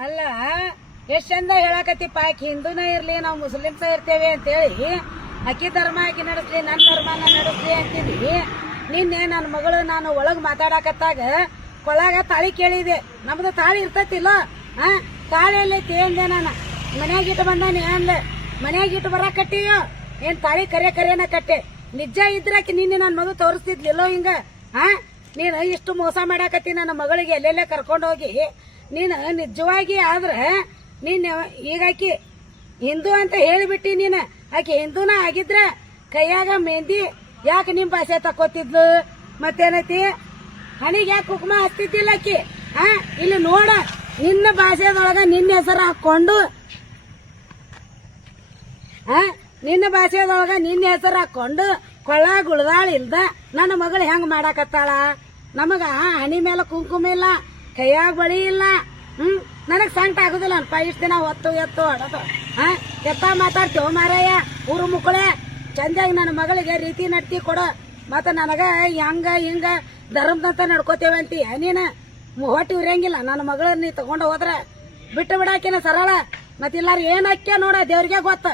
ಅಲ್ಲ ಎಷ್ಟ್ ಚಂದ ಹೇಳಕತ್ತಿಪ್ಪ, ಆಕಿ ಹಿಂದೂನ ಇರ್ಲಿ ನಾವು ಮುಸ್ಲಿಮ್ಸ ಇರ್ತೇವೆ ಅಂತೇಳಿ ಅಕ್ಕಿ ಧರ್ಮ ಆಕಿ ನಡೆಸ್ಲಿ ನನ್ನ ಧರ್ಮ ನಾನು ನಡೆಸ್ಲಿ ಅಂತಿದ್ವಿ. ನಿನ್ನೆ ನನ್ನ ಮಗಳು ನಾನು ಒಳಗ್ ಮಾತಾಡಕತ್ತಾಗ ಕೊಳಗ ತಾಳಿ ಕೇಳಿದೆ. ನಮ್ದು ತಾಳಿ ಇರ್ತತಿಲ್ಲ, ತಾಳಿ ಎಲ್ಲೈತಿ ಅಂದೆ. ನಾನು ಮನ್ಯಾಗ ಇಟ್ಟು ಬಂದಾನೆ ಅಂದೆ. ಮನ್ಯಾಗ ಇಟ್ಟು ಬರಾಕಟ್ಟಿಯೋ ಏನ್ ತಾಳಿ ಕರೆನ ಕಟ್ಟೆ. ನಿಜ ಇದ್ರಾಕಿ ನಿನ್ನೆ ನನ್ನ ಮಗು ತೋರಿಸ್ತಿದ್ಲಿಲ್ಲೋ ಹಿಂಗ. ನೀನು ಇಷ್ಟು ಮೋಸ ಮಾಡಾಕತ್ತಿ ನನ್ನ ಮಗಳಿಗೆ ಎಲ್ಲೆಲ್ಲೇ ಕರ್ಕೊಂಡು ಹೋಗಿ. ನೀನು ನಿಜವಾಗಿ ಆದ್ರೆ ನೀನ್ ಈಗಾಕಿ ಹಿಂದೂ ಅಂತ ಹೇಳಿಬಿಟ್ಟಿ. ನೀನು ಆಕಿ ಹಿಂದೂನ ಆಗಿದ್ರ ಕೈಯಾಗ ಮೆಹಂದಿ ಯಾಕೆ ನಿಮ್ ಭಾಷೆ ತಕೋತಿದ್ಲು? ಮತ್ತೇನೈತಿ ಹಣಿಗೆ ಯಾಕೆ ಕುಕ್ಮ ಹಚ್ತಿದ್ದಿಲ್ಲ ಆಕಿ? ಇಲ್ಲಿ ನೋಡ, ನಿನ್ನ ಭಾಷೆದೊಳಗ ನಿನ್ನ ಹೆಸರು ಹಾಕೊಂಡು ನಿನ್ನ ಭಾಷೆದೊಳಗ ನಿನ್ನ ಹೆಸರು ಹಾಕೊಂಡು ಕೊಳ್ಳ ಗುಳದಾಳ ಇಲ್ದ ನನ್ನ ಮಗಳು ಹೆಂಗ್ ಮಾಡಾಕತ್ತಾಳ? ನಮಗ ಹಣಿ ಮೇಲೆ ಕುಂಕುಮ ಇಲ್ಲ, ಕೈಯಾಗ ಬಳಿ ಇಲ್ಲ. ನನಗ್ ಸಂಕಟ ಆಗುದಿಲ್ಲ ಅನ್ಪ. ಇಷ್ಟ ದಿನ ಹೊತ್ತು ಎತ್ತು ಹೊಡೋದು ಎತ್ತ ಮಾತಾಡ್ತೇವ ಮಾರಾಯ. ಊರು ಮುಕ್ಕಳೆ ಚಂದಾಗಿ ನನ್ನ ಮಗಳಿಗೆ ರೀತಿ ನಡ್ತಿ ಕೊಡು. ಮತ್ತ ನನಗ ಹಂಗ ಹಿಂಗ ಧರ್ಮದಂತ ನಡ್ಕೋತೇವೆ ಅಂತೀಯ ನೀನು. ಹೊಟ್ಟಿ ಉರಿಯಂಗಿಲ್ಲ ನನ್ನ ಮಗಳ ನೀ ತಗೊಂಡ ಹೋದ್ರ ಬಿಟ್ಟು ಬಿಡಾಕಿನ ಸರಳ. ಮತ್ತಿಲ್ಲಾರ ಏನ್ ಹಾಕ್ಯ ನೋಡ, ದೇವ್ರಿಗೆ ಗೊತ್ತ.